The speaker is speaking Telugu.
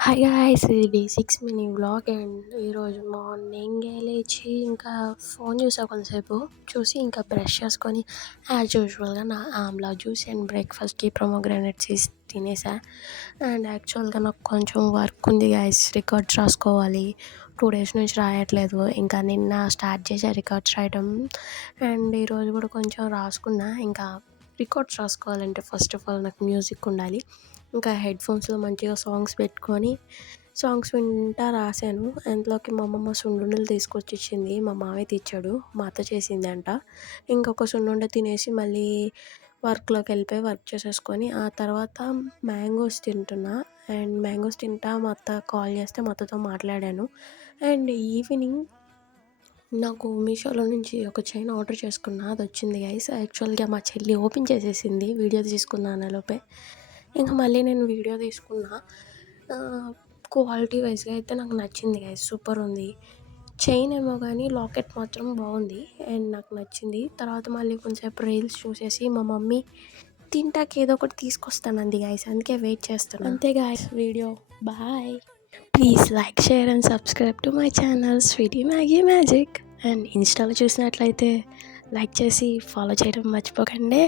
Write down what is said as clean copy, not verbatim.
Hi guys! ఇది డే 6 మినీ వ్లాగ్ అండ్ ఈరోజు మార్నింగే లేచి ఇంకా ఫోన్ చూసా కొంతసేపు. చూసి ఇంకా బ్రష్ చేసుకొని యాజ్ యూజువల్‌గా నా ఆమ్లా జ్యూస్ అండ్ బ్రేక్‌ఫాస్ట్‌కి పొమోగ్రానేట్ సీడ్స్ తినేసా. అండ్ యాక్చువల్‌గా నాకు కొంచెం వర్క్ ఉంది గాయ్స్. రికార్డ్స్ రాసుకోవాలి. 2 డేస్ నుంచి రాయట్లేదు. ఇంకా నిన్న స్టార్ట్ చేశా రికార్డ్స్ రాయడం. అండ్ ఈరోజు కూడా కొంచెం రాసుకున్నా. ఇంకా రికార్డ్స్ రాసుకోవాలంటే ఫస్ట్ ఆఫ్ ఆల్ నాకు మ్యూజిక్ ఉండాలి. ఇంకా హెడ్‌ఫోన్స్‌లో మంచిగా సాంగ్స్ పెట్టుకొని సాంగ్స్ వింటా రాశాను. అందులోకి మా అమ్మమ్మ సున్నుండలు తీసుకొచ్చి ఇచ్చింది. మా మామయ్య తెచ్చాడు. మా అత్త చేసిందంట. ఇంకొక సున్నుండ తినేసి మళ్ళీ వర్క్‌లోకెళ్ళిపోయి వర్క్ చేసేసుకొని ఆ తర్వాత మ్యాంగోస్ తింటున్నా. అండ్ మ్యాంగోస్ తింటా మా అత్త కాల్ చేస్తే మా అత్తతో మాట్లాడాను. అండ్ ఈవినింగ్ నాకు మీషోలో నుంచి ఒక చైన్ ఆర్డర్ చేసుకున్నా. అదొచ్చింది గైస్. యాక్చువల్‌గా మా చెల్లి ఓపెన్ చేసేసింది వీడియో తీసుకుందాం అనేలోపే. ఇంక మళ్ళీ నేను వీడియో తీసుకున్నా. క్వాలిటీ వైస్‌గా అయితే నాకు నచ్చింది గైస్. సూపరుంది. చైన్ ఏమో గానీ లాకెట్ మాత్రం బావుంది. అండ్ నాకు నచ్చింది. తర్వాత మళ్ళీ కొంసేపు రీల్స్ చూసేసి మా మమ్మీ తింటాకి ఏదో ఒకటి తీసుకొస్తానంది గైస్. అందుకే వెయిట్ చేస్తున్నా. అంతే guys video. Bye. Please like, share and subscribe to my channel Sweety Maggie Magic. And ఇన్‌స్టాలో చూసినట్లయితే లైక్ చేసి ఫాలో చేయడం మర్చిపోకండి.